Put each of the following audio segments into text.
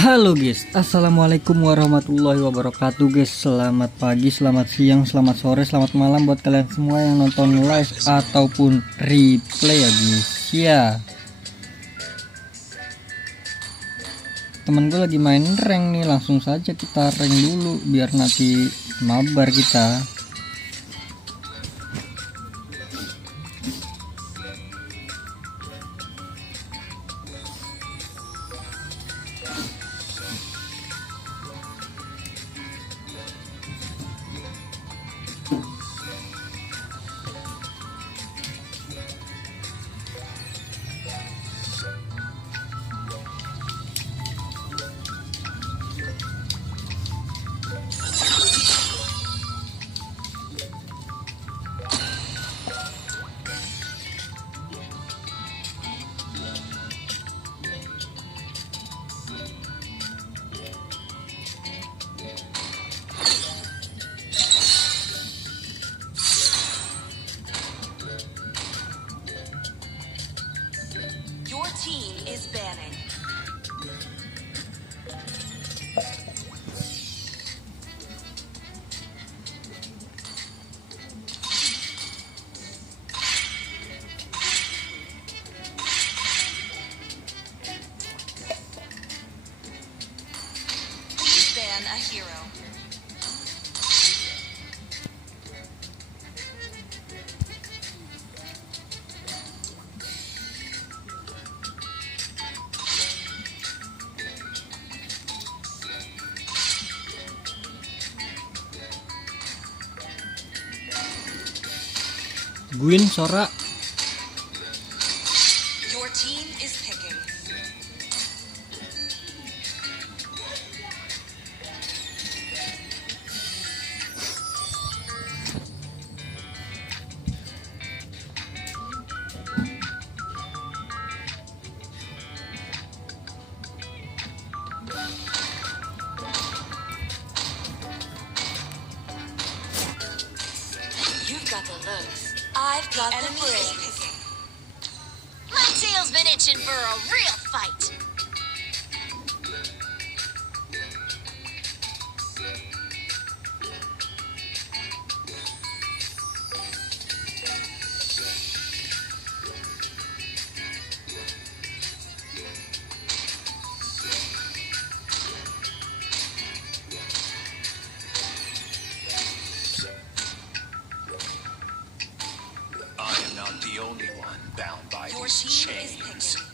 Halo guys, assalamualaikum warahmatullahi wabarakatuh guys. Selamat pagi, selamat siang, selamat sore, selamat malam buat kalian semua yang nonton live ataupun replay ya guys. Ya, temen gue lagi main rank nih, langsung saja kita rank dulu biar nanti mabar kita. Your team is banning. Please ban a hero. Gwyn Sora. Your team is picking. You've got the looks. I've got the brains. My tail's been itching for a real fight. I am not the only one bound by Your these team is chains. picking.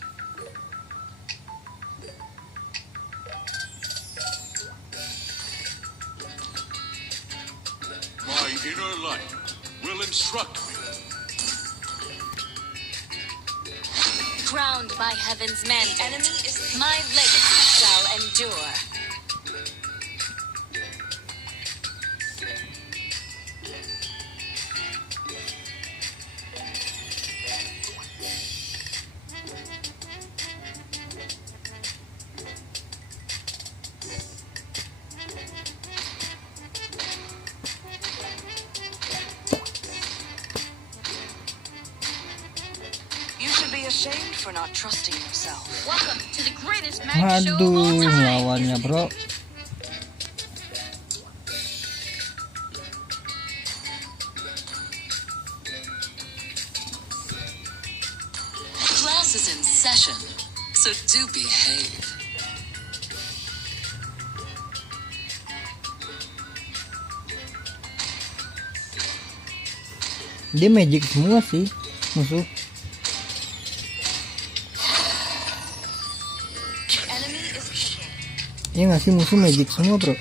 My inner light will instruct me. Crowned by heaven's The mandate, enemy is my legacy shall endure. You should be ashamed for not trusting yourself. Welcome to the greatest magic show of all Aduh, time. lawannya bro. Class is in session, so do behave. Dia magic semua sih musuh. The enemy is picking. Iya nggak sih, musuh magic semua bro.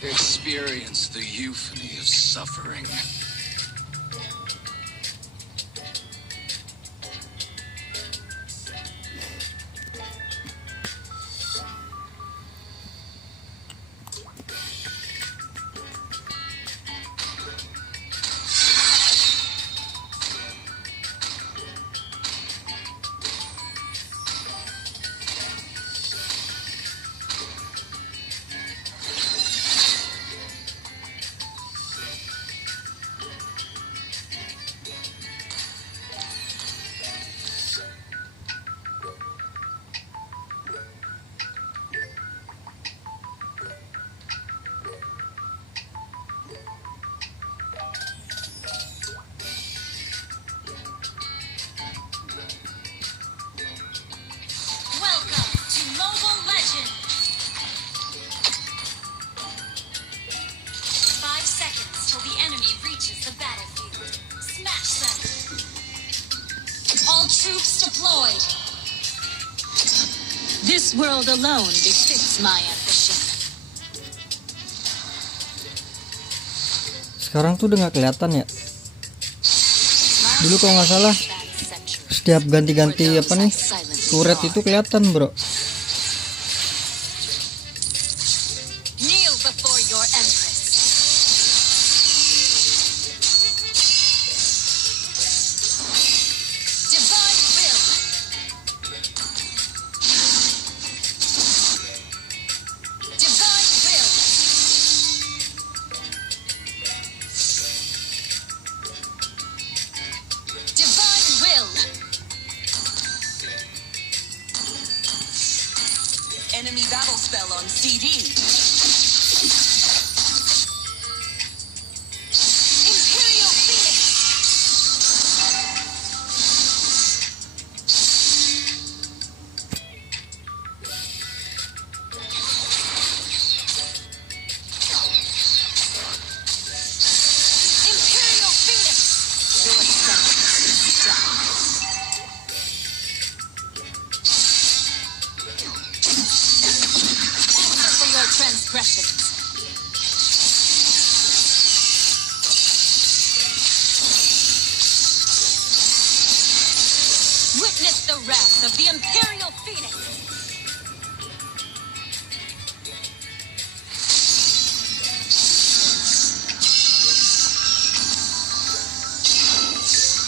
Experience the euphony of suffering. Troops deployed. This world alone befits my ambition. Sekarang tuh udah nggak kelihatan ya. Dulu kalau nggak salah setiap ganti-ganti apa nih turret itu kelihatan bro. Kneel before your empress. Divine will. Divine will. Divine will. Enemy battle spell on CD. Imperial Phoenix. Imperial Phoenix. Your sentence is done. Answer for your transgressions. Witness the wrath of the Imperial Phoenix.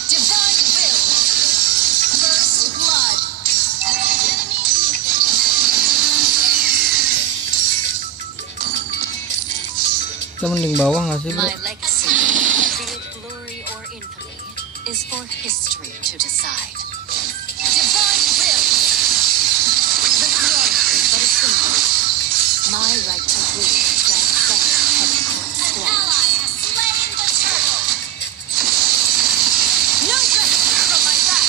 Divine will. First blood. Kita mending bawah nggak sih bro? My legacy, be it glory or infamy, is for history to decide. Divine will. The throne is but a symbol. My right to rule transcends heavy court squalls. Ally has slain the turtle. No rescue from my wrath.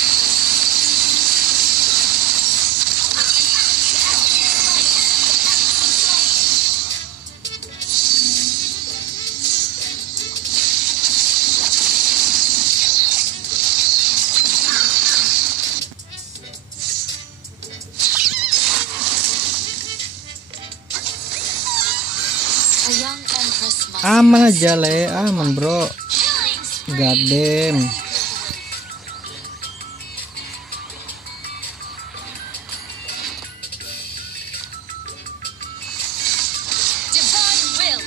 A young empress must Aman aja le, aman bro. Gadem. divine will.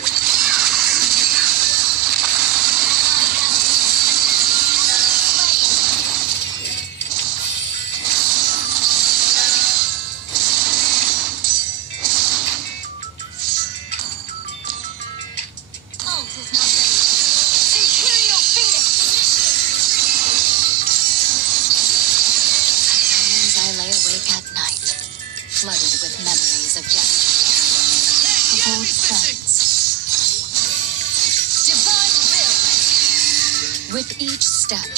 Ult is not ready. Imperial Phoenix. Sometimes I lay awake at night, flooded with memories of yesterday, of old friends. Divine will. With each step,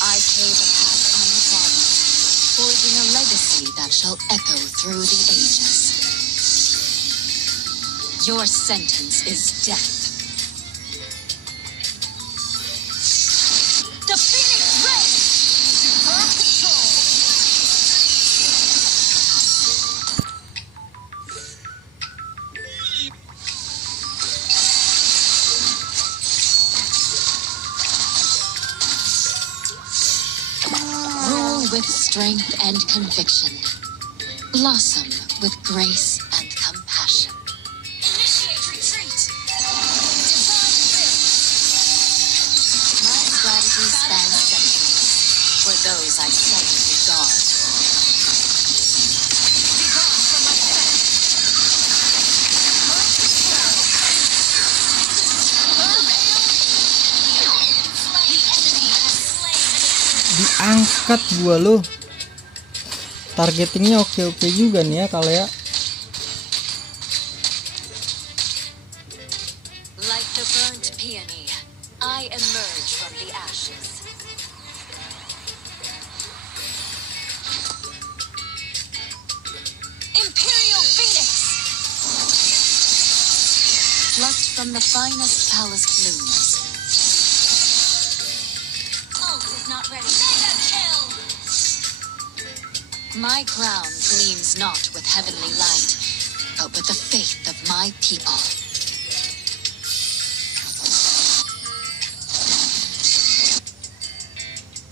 I pave a path untrodden, forging a legacy that shall echo through the ages. Your sentence is death. The Phoenix Ray! Her control! Rule with strength and conviction. Blossom with grace and compassion. Initiate retreat! Divine will! My strategy spans centuries for those I seldom regard. Begone from my sight! The enemy has slain. Diangkat gua lo. Targetingnya oke-oke juga nih ya kalau ya. Like the burnt peony, I emerge from the ashes. Imperial Phoenix! Plucked from the finest palace blooms. Ult is not ready. Mega kill! My crown gleams not with heavenly light, but with the faith of my people.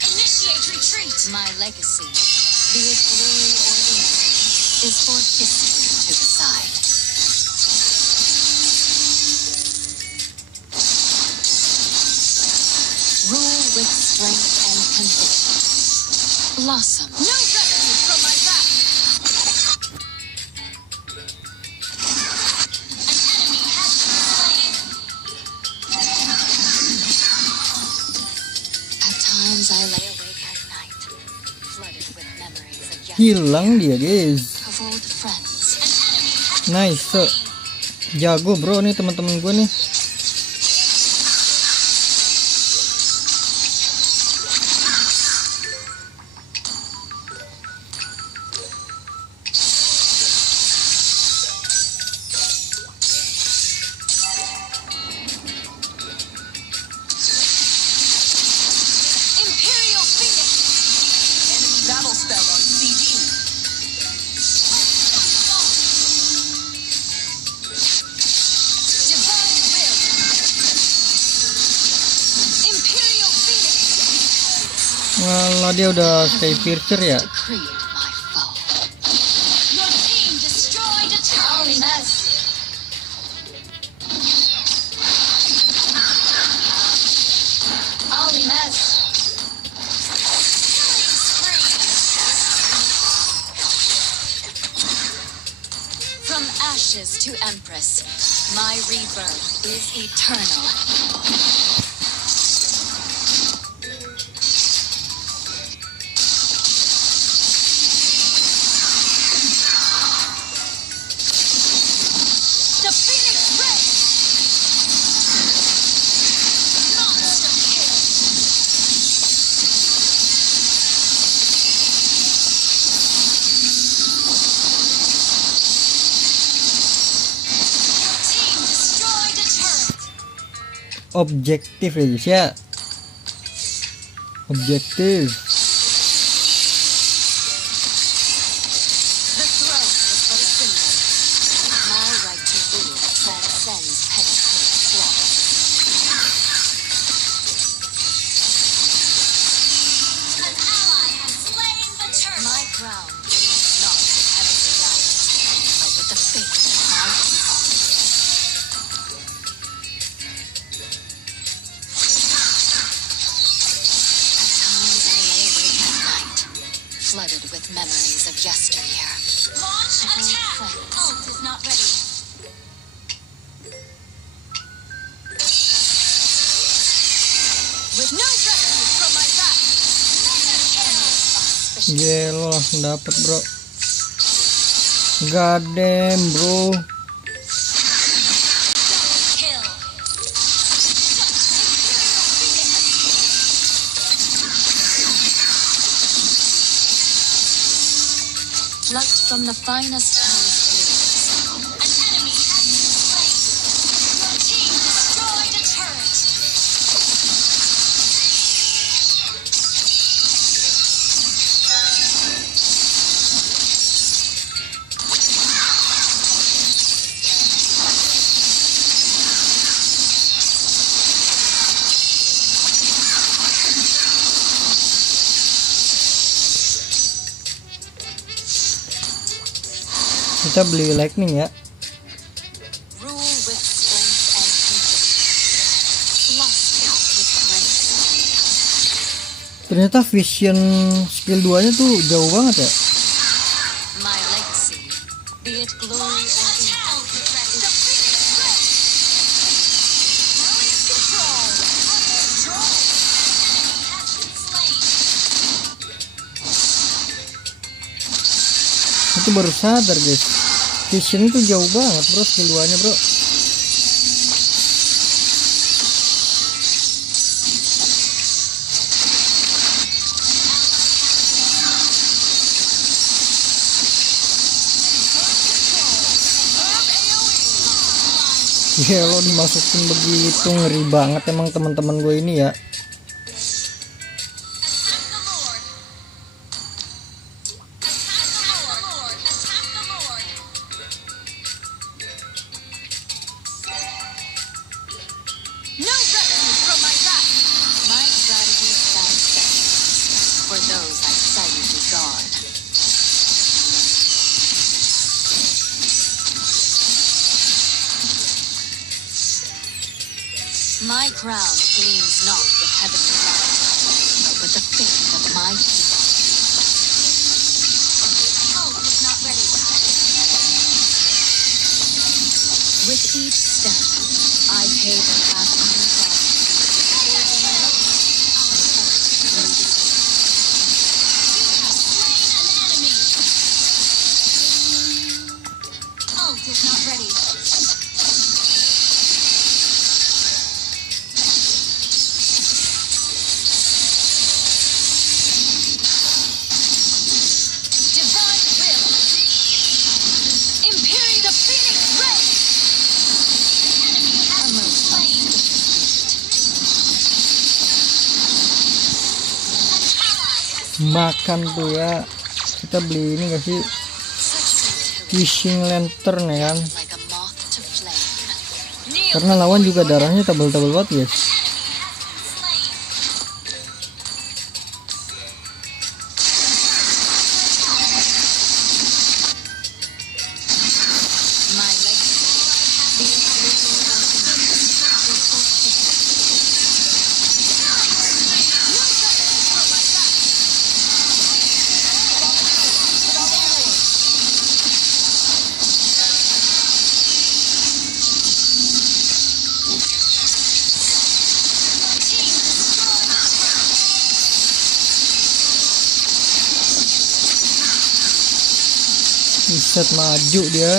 Initiate retreat! My legacy, be it glory or infamy, is for history to decide. Rule with strength and conviction. Blossom. No refuge from my wrath. An enemy has been slain. At times I lay awake at night, flooded with memories of Hilang dia guys. of old friends. An enemy has Nice. Jago bro nih teman-teman gue nih. Imperial Phoenix. Enemy battle spell on CD. Divine will. Imperial Phoenix. Walah dia udah stay piercer ya. Decreed my foe. Your team destroyed a holiness. Holiness. Killing spree. From ashes to empress, my rebirth is eternal. The Phoenix Ray! Monster kill! Your team destroyed a turret! Objektif ya guys ya. Objektif. The throne is but a symbol. My right to rule transcends petticoat flaws. An ally has slain the turtle. My crown gleams not with heavenly light, but with the faith of my people. At times I lay awake at night, flooded with memories of yesteryear. Launch attack! Ult is not ready. With no refuge from my wrath. Auspicious. Gelo langsung dapet bro. Gadem bro. Kill. Plucked from the finest palace blooms. An enemy has been slain. Your team destroyed a turret. Kita beli lightning ya. Rule with strength and conviction. Blossom with grace. Ternyata vision skill 2 nya tuh jauh banget ya. My legacy, be it glory or infamy. The Phoenix Ray. Brilliant control. Control. Enemy has been slain. Itu baru sadar guys. Vision itu jauh banget bro skill 2 nya bro. Ya lo dimasukin begitu ngeri banget emang teman-teman gue ini ya. Attack the Lord. Attack for those I silently guard. My crown gleams not with heavenly light, but with the faith of my people. Ult is not ready. With each step, I pay the path on the cross. Forging my life, my faith through defeat. You have slain an enemy. Ult is not ready. Divine will. Imperial the Phoenix Ray. The enemy has been slain. Makan tuh ya. Kita beli ini gak sih? Such futility, Wishing lantern ya kan. like a moth to flame. Kneel Karena lawan juga darahnya tebal-tebal banget guys. my legacy. The Buset, maju dia.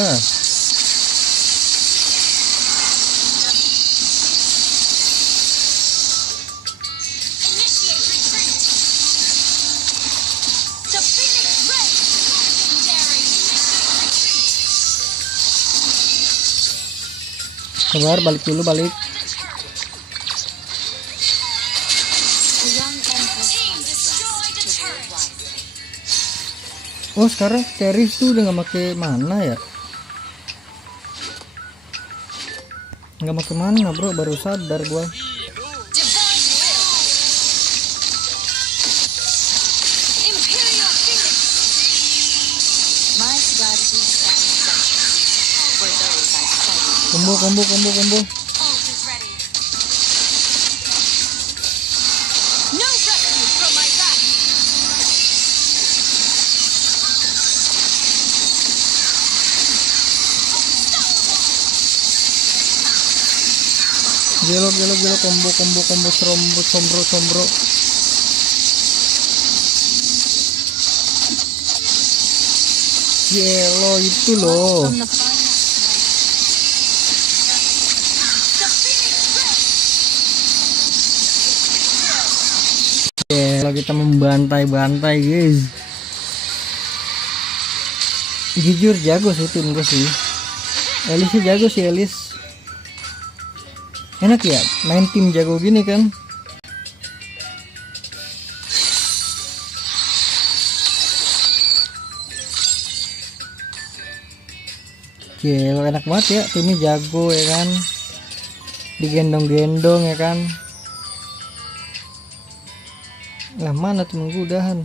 Initiate retreat. The Phoenix Ray. Legendary. Initiate retreat. Sabar, balik dulu, balik. A young empress once dressed to rule wisely. Oh, sekarang Keris tuh udah nggak pakai mana ya? Nggak pakai mana bro, baru sadar gua. Divine will. Imperial Phoenix. My strategy stands sentry for those I silently Combo. Ult is ready. No rescue from my wrath. Gelo, combo, sombro. Gelo itu loh. From the finest. The Phoenix Ray. Gelo, kita membantai guys. Jujur jago sih tim gue sih. Elis sih jago sih Elis. Enak ya main tim jago gini kan. Gelo, enak banget ya, timnya jago ya kan. Digendong-gendong ya kan. Lah mana temen gue udahan.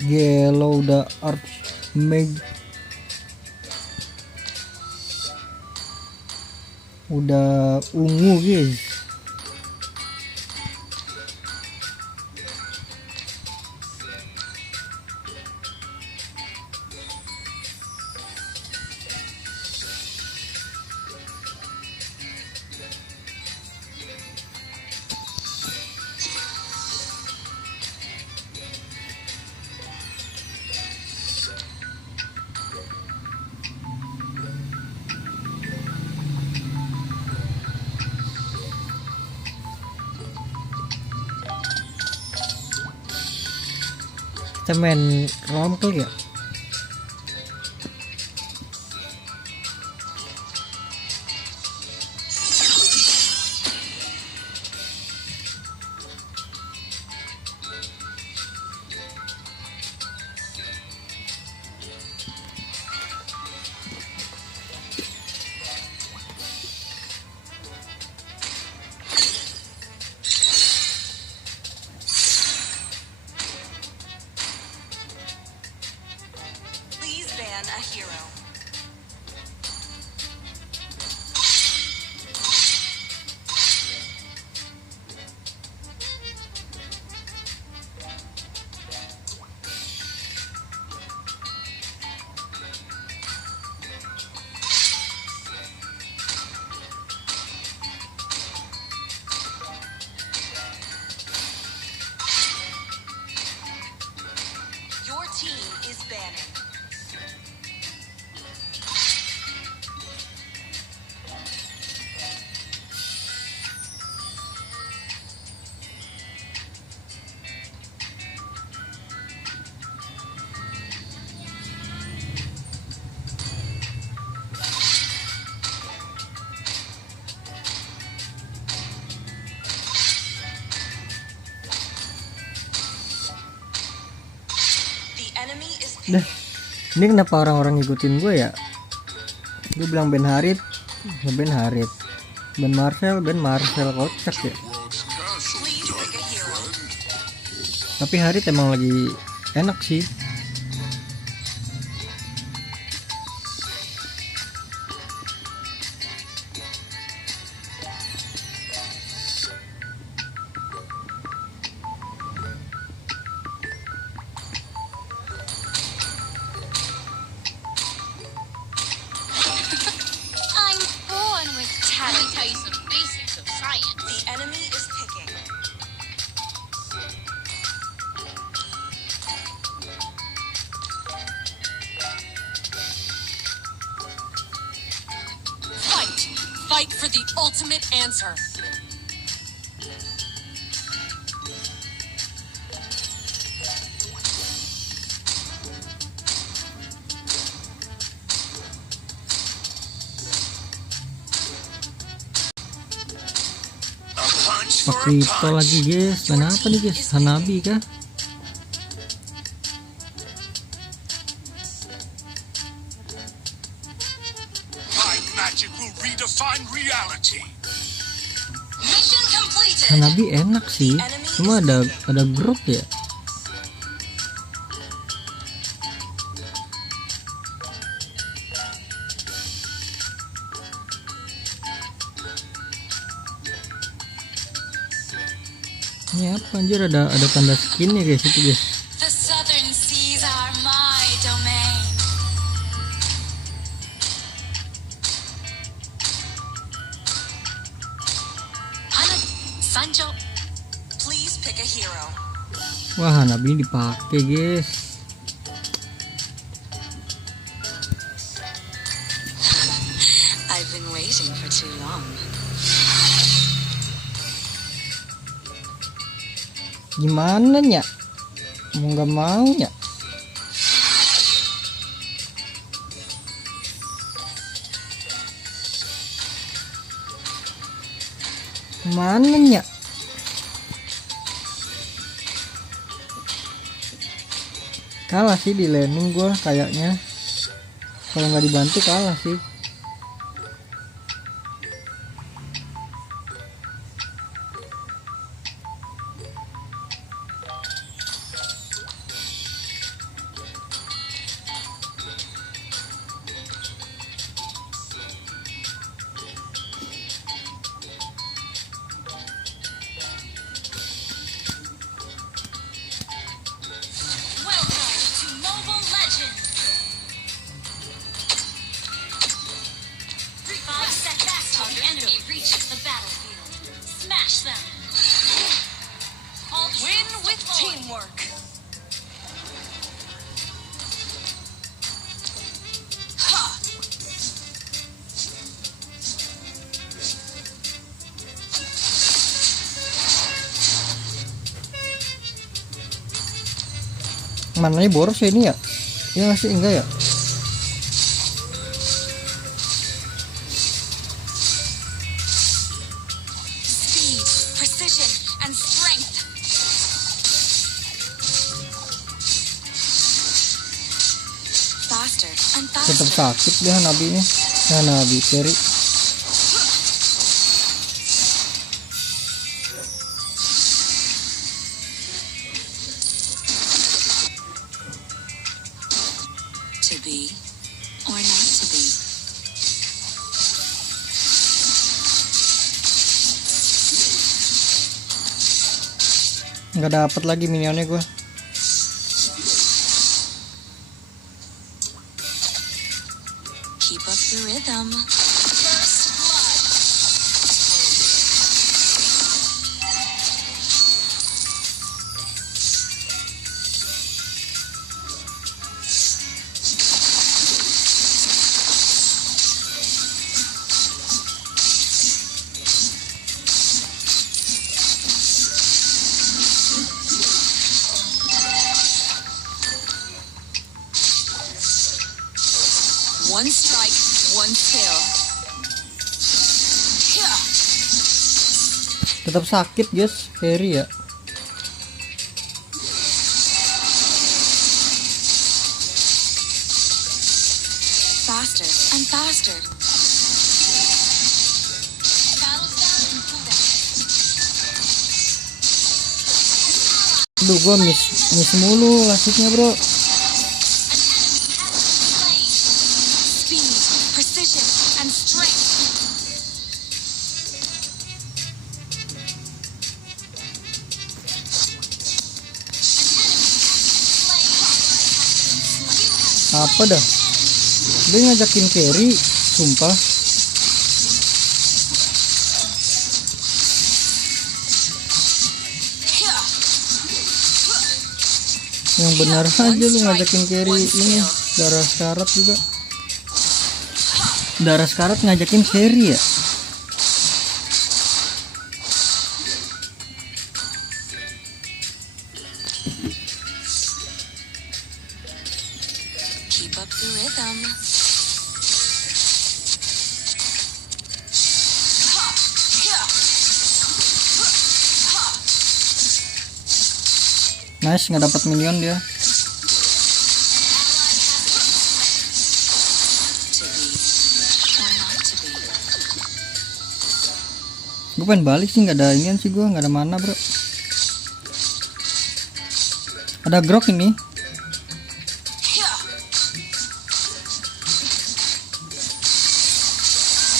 Gelo udah Archmage, udah ungu guys. Kita main rompel ya. Dah, ini kenapa orang-orang ngikutin gue ya? Gue bilang Ben Harit, ya Ben Harit. Ben Marcel kocak ya. Please pick a hero. Tapi Harit emang lagi enak sih. I'm born with talent. Tell you some basics of science. The enemy is picking. Fight for the ultimate answer. A punch for a Pakrito punch. lagi guys. Kenapa nih guys? Hanabi kah? My magic will redefine reality. Mission completed. Hanabi enak sih. Cuma ada grup ya. Ini apa anjir, ada tanda skinnya guys itu guys. The southern seas are my domain. Hana, Sanjo. Please pick a hero. Wah, Hanabi dipakai guys. I've been waiting for too long. Gimana nya? Mau nggak mau nya? Mana nya? Kalah sih di landing gua kayaknya. Kalau nggak dibantu kalah sih. Welcome to Mobile Legends. 5 seconds till the enemy reaches the battlefield. Smash them. All Win troops with deployed. teamwork. Ha! Mananya boros ya ini ya? Iya nggak sih, enggak ya? Speed, precision, and strength. Faster and Tetap faster. sakit deh Hanabi ini. Hanabi carry. To be or not to be. Nggak dapat lagi minionnya gua. Keep up the rhythm. First blood. One strike, one kill. Yeah. Tetap sakit guys, carry ya. and faster. Battle style and cooldown. Aduh, gua miss mulu lasitnya, bro. Speed, precision, and strength. Apa dah? Dia ngajakin carry, sumpah. Yang benar aja lu ngajakin carry ini. Darah sekarat juga. Darah sekarat ngajakin carry ya. Keep up the rhythm. Nice, nggak dapat minion dia. To be or not to be. Gue pengen balik sih, nggak ada inian sih, gue nggak ada mana, bro. Ada grok ini.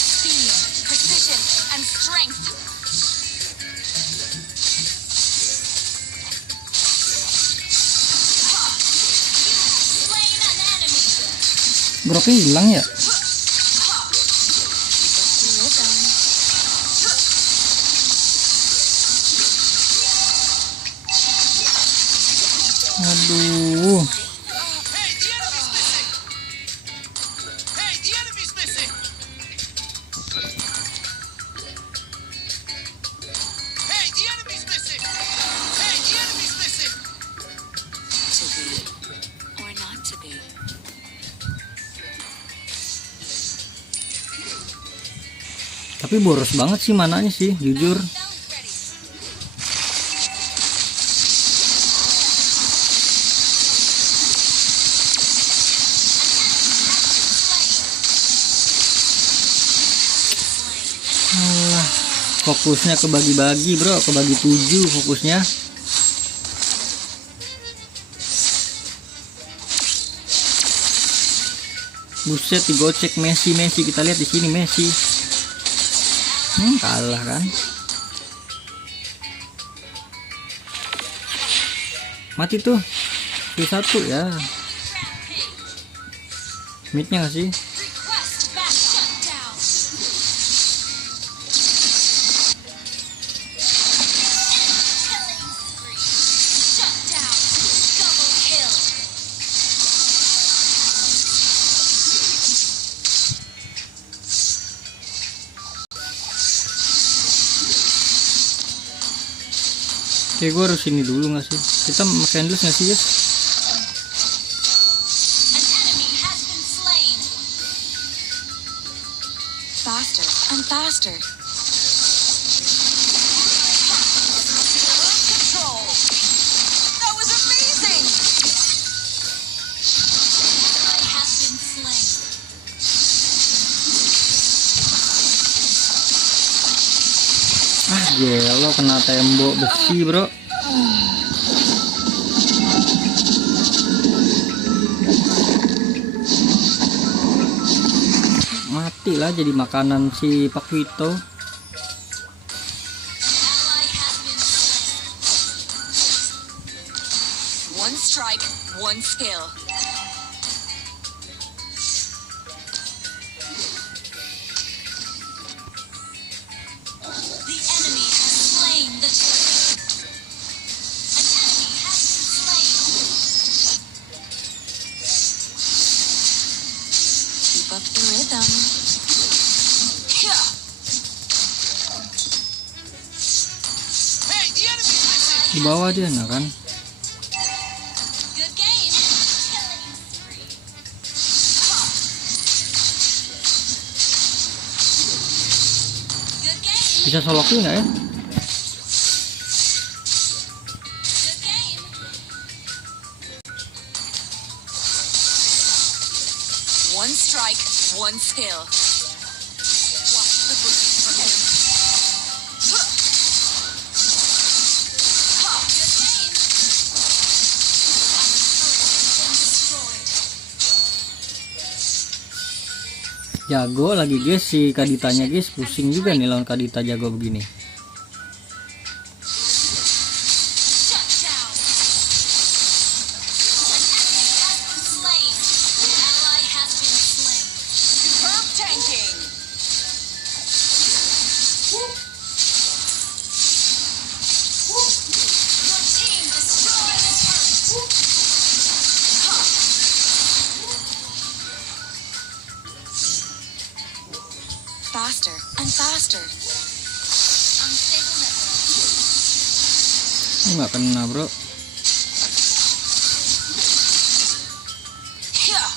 Speed, precision, and strength. Slain an enemy. Groknya hilang ya. Keep up the rhythm. Aduh. Hey, the enemy's missing! Hey, the enemy's missing! Hey, the enemy's missing! To be or not to be. Tapi boros banget sih mananya sih, jujur. Alah, fokusnya kebagi-bagi, bro, kebagi 7 fokusnya. Buset, digocek Messi, kita lihat di sini Messi. Kalah kan. Mati tuh. Satu ya. Midnya nggak sih? Request back shutdown. Killing spree. Shutdown. Double kill. Oke, gue harus ini dulu nggak sih? Kita makan dulu nggak sih, guys? An enemy has been slain. Faster and faster. Control. That was amazing. Ally has been slain. Ah, gelo kena tembok besi, bro. Matilah jadi makanan si Pak Vito. Ally has been slain. One strike, one skill. The enemy has slain the dragon. An enemy has been slain. Keep up the rhythm. Yeah. Hey, the enemy's missing! Di bawah dia, nah kan? Good game. Killing spree. Good game. Bisa solo kill nggak ya? Good game. One strike, one skill. Watch the bushes for ambush. Good game. Jago lagi guys si Kaditanya guys, pusing juga nih lawan Kadita jago begini. Shut down. Slain. Ally has been slain. Superb tanking. Your team destroyed a turret. Faster and faster. Unstable network. Nggak kena bro. Here.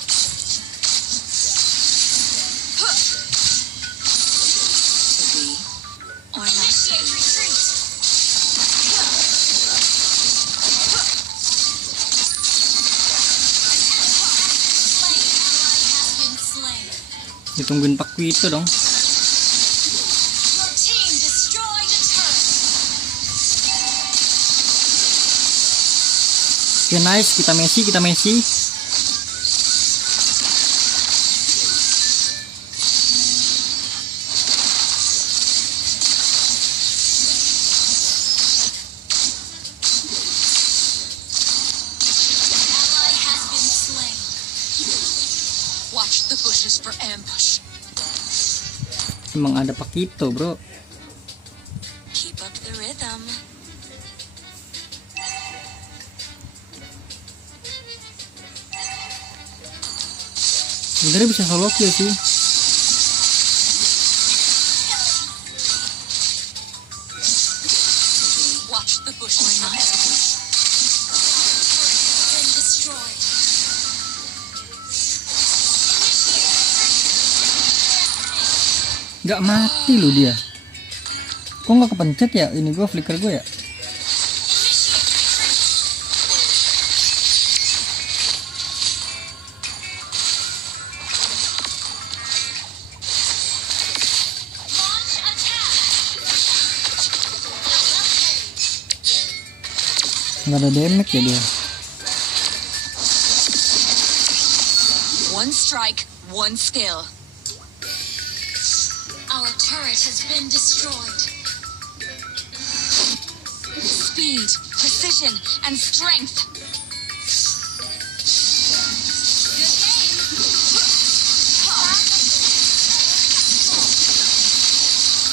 To be or not to Initiate be. retreat. Slain. Ally has been slain. Ditungguin Pakwi itu dong. Your team destroyed a turret. Oke nice, kita Messi. Ally has been slain. Watch the bushes for ambush. Emang ada Pakito bro. Keep up the rhythm. Sebenarnya bisa solo kill sih. Watch the bushes for ambush. Been destroyed. Nggak mati loh dia. Kok nggak kepencet ya? Ini gua flicker gue ya. Launch attack. Nggak ada damage ya dia. One strike, one skill. Our turret has been destroyed. Speed, precision, and strength. Good game.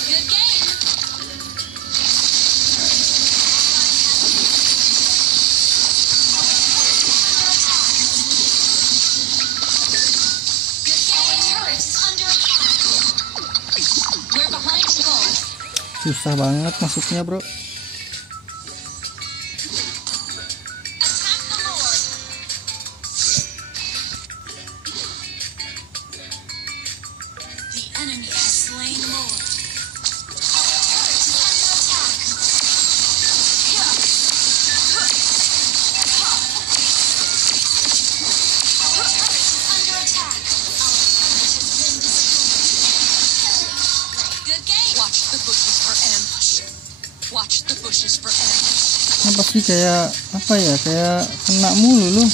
Good game. Good game. Our turret is under attack. We're behind in goals. Susah banget masuknya bro. Attack the Lord. The enemy has slain Lord. Our turret is under attack. Our turret is under attack. Our turret has been destroyed. Good game. Watch the bushes for ambush. Watch the bushes for ambush. Apa sih kayak apa ya? Kayak kena mulu loh.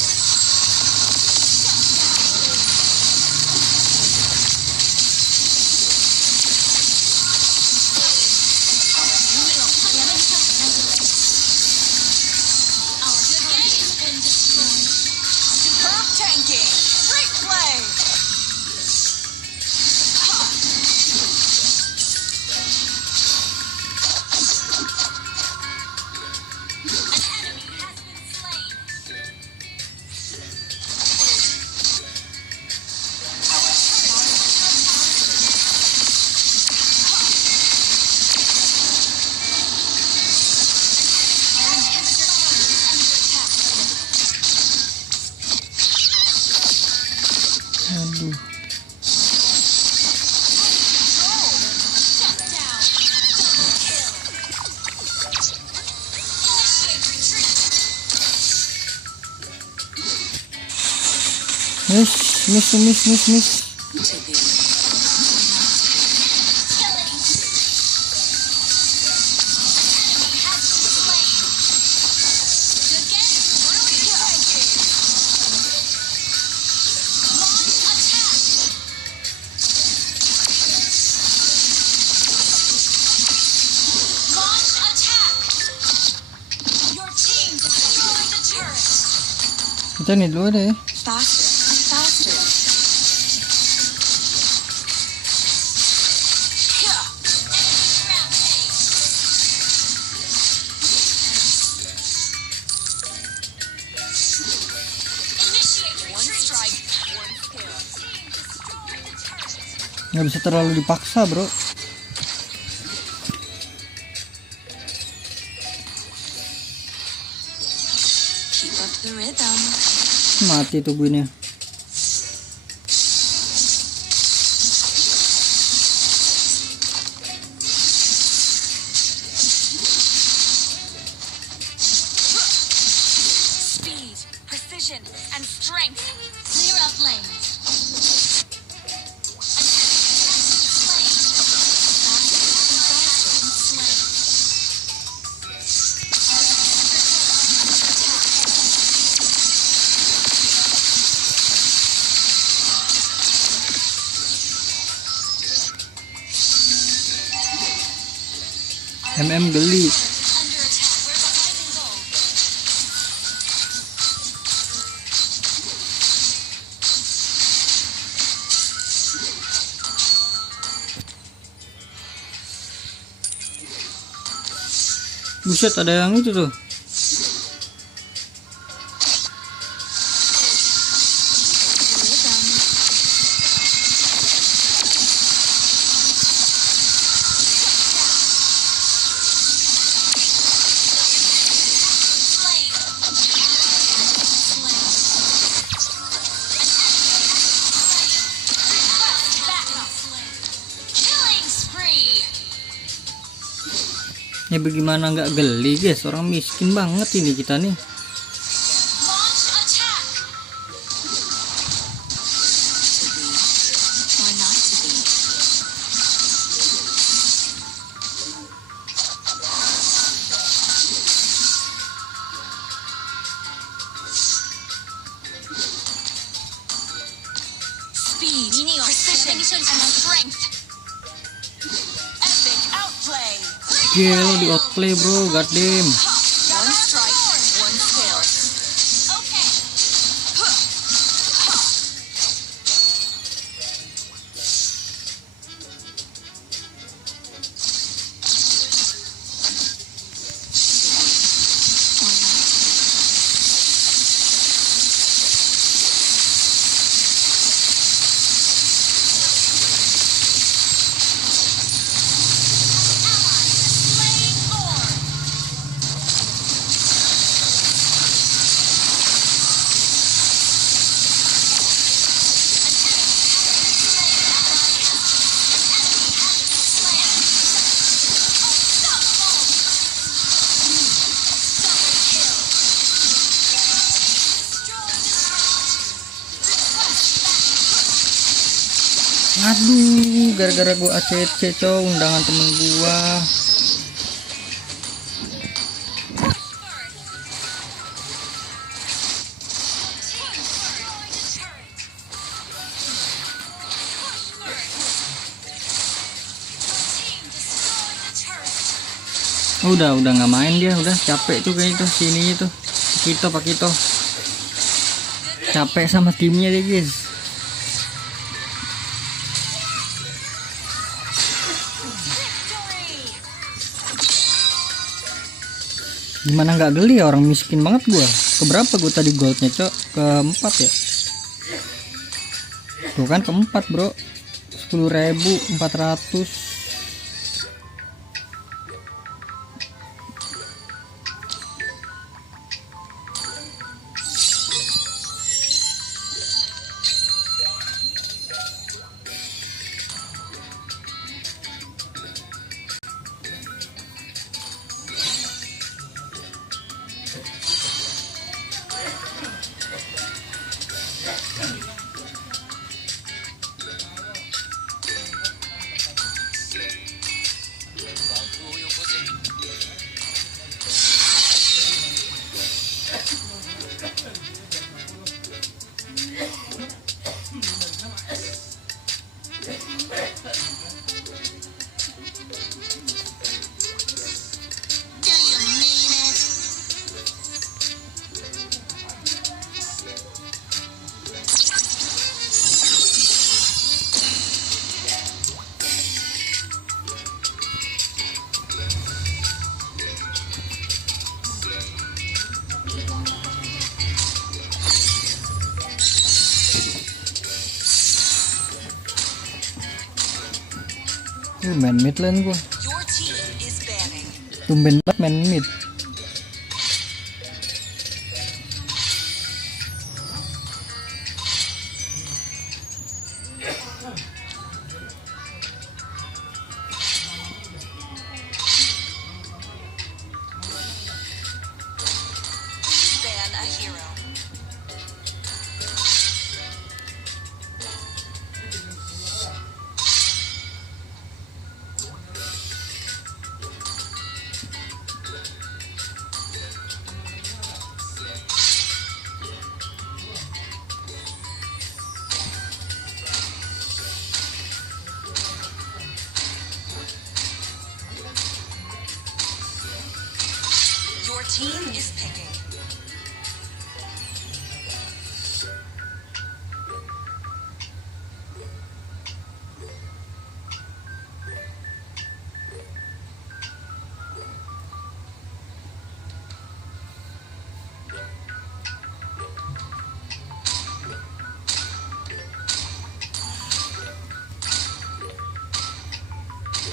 Our turret has been destroyed. Superb tanking. Great play. An enemy has been slain. Our turret is under attack. Our inhibitor turret is under attack. Aduh. Shut down. Double kill. Initiate retreat. Miss. To be Kita nih dulu deh. Faster and faster. Nggak bisa terlalu dipaksa, bro. Keep up the rhythm. Mati tuh gue nih. Speed, precision, and strength. Clear up lanes. MM geli. Under attack. We're behind in goal. Buset, ada yang itu tuh. Ya bagaimana nggak geli guys, orang miskin banget ini kita nih. Or not to be. Speed, precision, and strength. Epic outplay. Gila di outplay bro, goddamn. One strike, one skill. Okay. Or not to be. Aduh, gara-gara gua ACC cow, undangan temen gua. Udah nggak main dia, udah capek tuh kayaknya tuh sini tuh. Pakito. Capek sama timnya deh guys. Gimana nggak geli ya, orang miskin banget gua. Keberapa gua tadi goldnya cok? Keempat ya. Tuh kan keempat bro. 10.400. Main mid lane gua. Your team is banning. Tumben banget main mid. Please ban a hero. Your team is picking.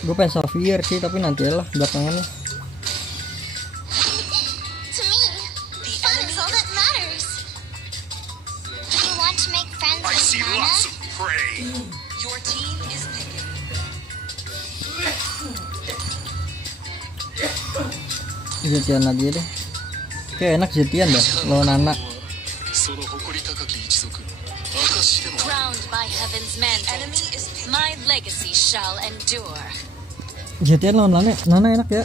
Gue pengen Xavier sih, tapi nanti lah belakangan lah. To me, fun is all that matters. Do you want to make friends I with see Nana? lots of prey. Your team is picking. Zetian lagi deh. Kayak enak Zetian dah lawan anak. その誇り高き一族の証でも Crowned by heaven's mandate, Enemy is picking. my legacy shall endure. Zetian lawan Nana enak ya.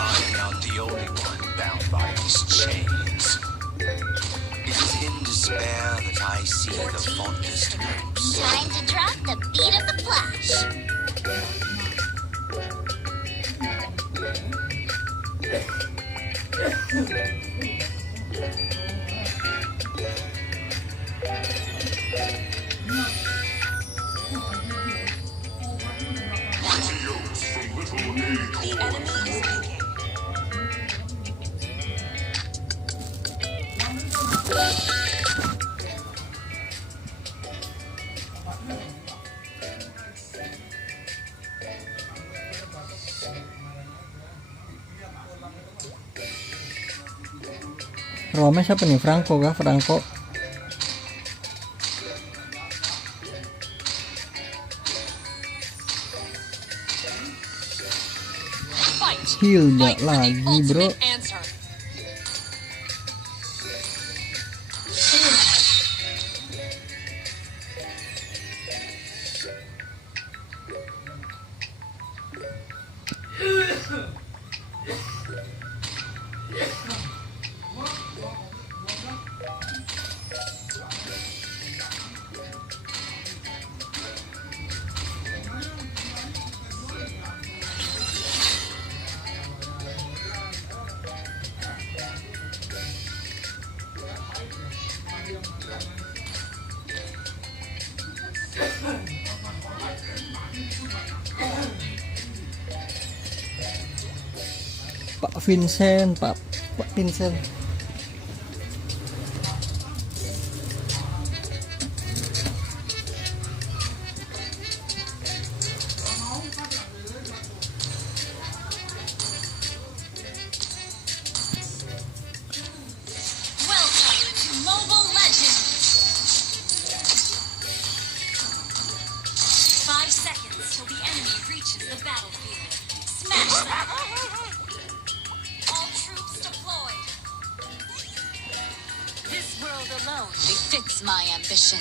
I'm not the only one bound by these chains. It is in despair that I see the fondest hopes. Time to drop the beat of the flash. The enemy is picking. Rome siapa nih? Franco kah? Franco. Fight. Hilda Fight for the lagi bro. ultimate answer. Pak Vincent, Pak Vincent. Welcome to Mobile Legends! 5 seconds till the enemy reaches the battlefield. Smash them! All troops deployed! This world alone befits my ambition.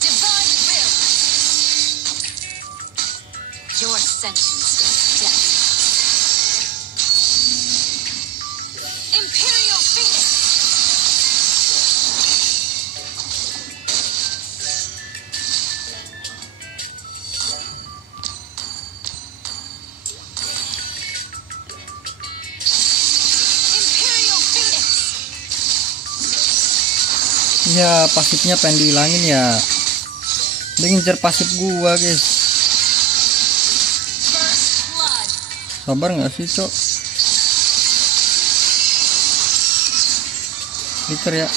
Divine will! Your sentence is death. Imperial Phoenix! Ya pasifnya pengen dihilangin ya. Dia ngincer pasif gua guys. Sabar nggak sih cok? Flicker ya.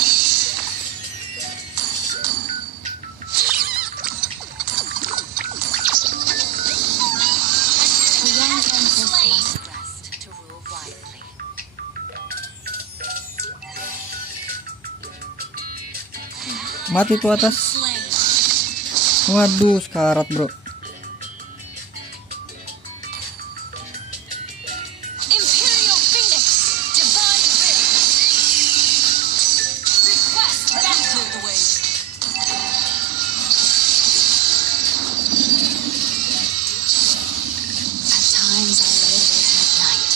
A young empress must rest to rule wisely. Mati tuh atas. Slain. Waduh, sekarat bro. Imperial Phoenix. Divine Will. Request battle the way. At times I lay awake at night,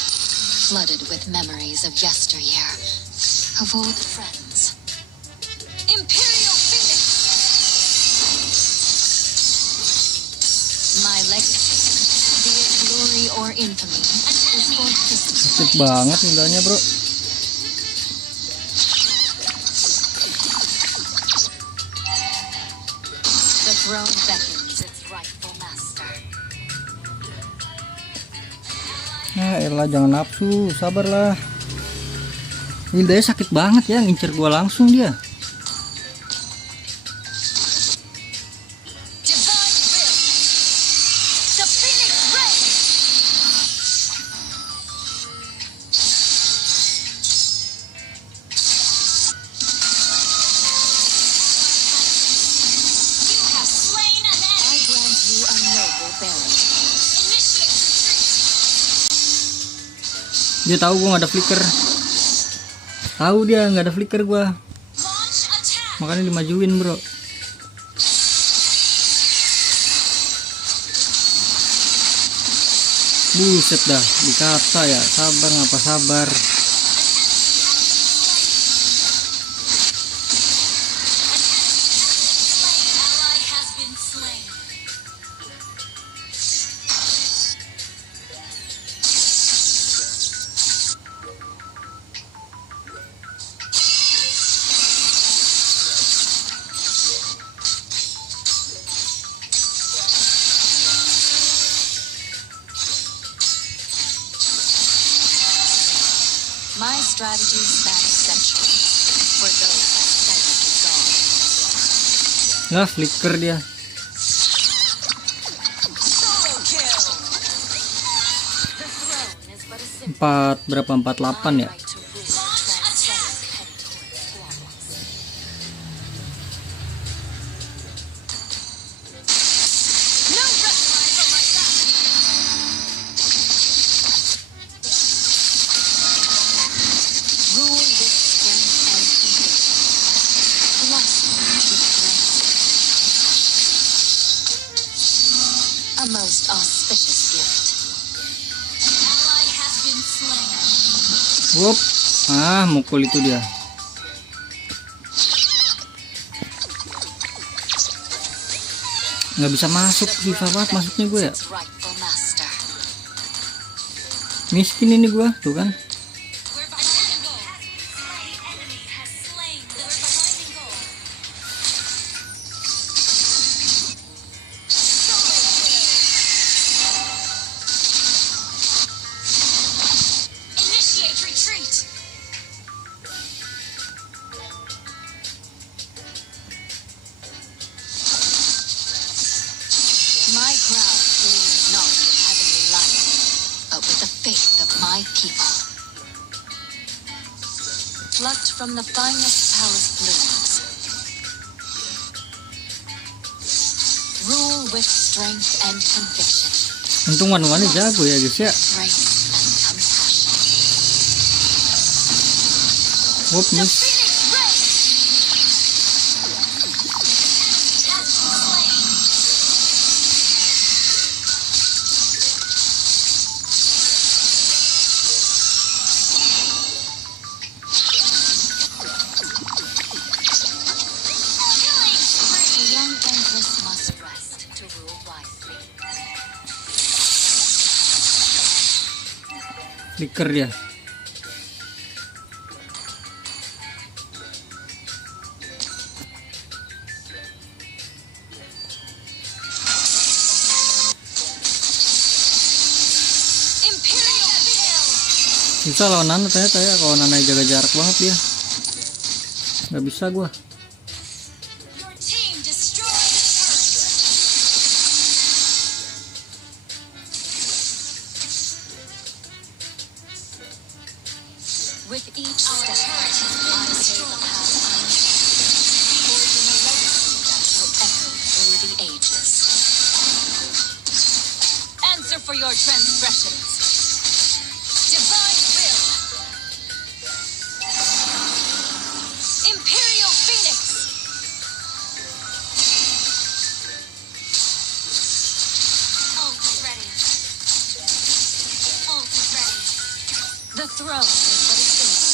flooded with memories of yesteryear, of old friends. Imperial Phoenix. My legacy, be it glory or infamy, is for history. Sakit banget indahnya bro. The throne beckons its rightful master. Nah elah jangan nafsu, sabarlah. Hildanya sakit banget ya, ngincer gua langsung dia. Divine Will. The Phoenix Ray. You have slain an I enemy. grant you a noble burial. Initiate retreat. Dia tahu gua nggak ada flicker. Tahu dia nggak ada flicker gua. Launch attack. Makanya dimajuin bro. Buset dah, dikata ya, sabar ngapa sabar. Ally has been slain. My strategy spans centuries for those that silently gone. Lah flicker dia. Solo kill. The throne is but a symbol. 4 berapa 48 ya. My right to rule transcends petty court squabbles. No respite from my back. Rule with strength and conviction. Blessed with grace. A most auspicious gift. Ally has been slain. Wup. Ah, mukul itu dia. Nggak bisa masuk, susah banget masuknya gue ya. Its rightful master. Miskin ini gue, tuh kan. We're behind the goal. Enemy has slain. We're behind the goal. Solo kill. Initiate retreat. My crown gleams not with heavenly light, but with the faith of my people. Plucked from the finest palace blooms. Rule with strength and conviction, Untung one-one jago ya guys ya. grace and compassion. Wup, The miss. Phoenix Ray. Has been slain. Killing The spree. young empress must rest to rule wisely. Flicker dia. Susah lawan Nana ternyata ya, kalau Nana jaga jarak banget dia. Nggak bisa gua. Your team destroyed a turret. With each Our step, turret has been I see the destroyed. path untraveled, forging a legacy that will echo through the ages. Answer for your transgressions. Divine will. Imperial Phoenix. Ult is ready. Ult is ready. The throne is but a symbol.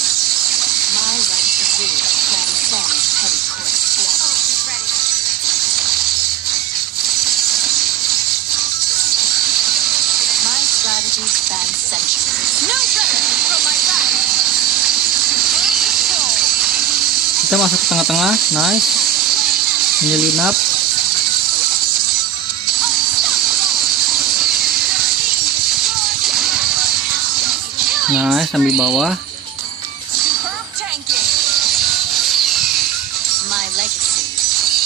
My right to rule transcends petty court squabble. Ult is ready. My strategy spans centuries. No rescue from my wrath. Kita masuk ke tengah-tengah, nice. Menyelinap. Nice, sambil bawah. Superb tanking. My legacy,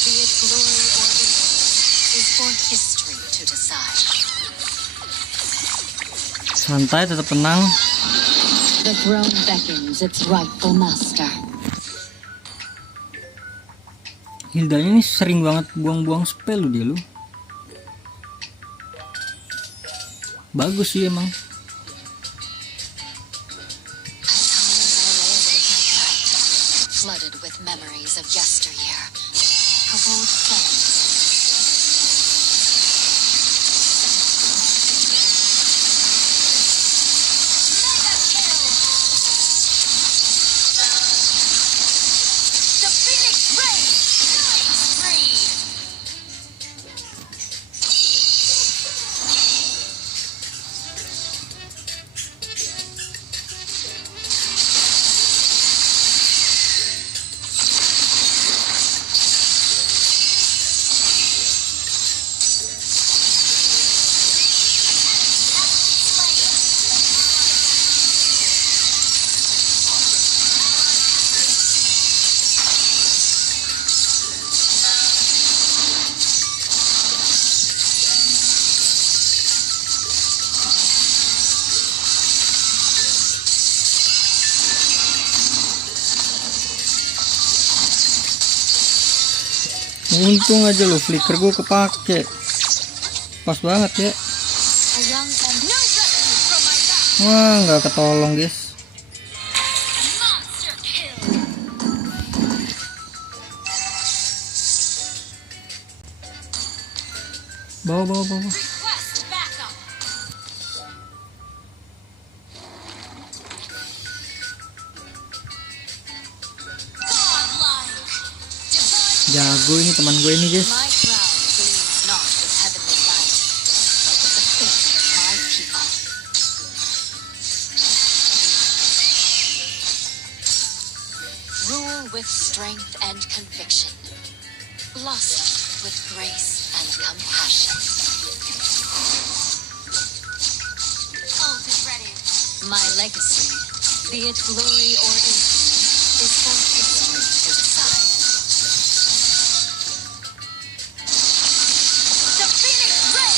be it glory or infamy, is for history to decide. Santai, tetap tenang. The throne beckons its rightful master. Hildanya ini sering banget buang-buang spell lu dia lu. Bagus sih emang. Flooded with memories of yesteryear, of old friends. Mega kill. The Phoenix Ray. Killing spree. Untung aja lo flicker gue kepake. Pas banget ya. A young and No rescue from my wrath. Wah, nggak ketolong guys. Monster kill. Bawa. Request backup. Godlike. Divine Jago ini teman gue ini guys. my crown gleams not with heavenly light, but with the faith of my people. Rule with strength and conviction, blossom with grace and compassion. ult is ready. My legacy, be it glory or infamy, is for history to decide. The Phoenix Ray.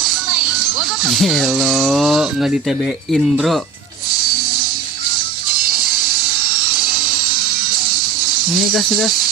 Slain. Hello, nggak di TB-in bro. Ini gas.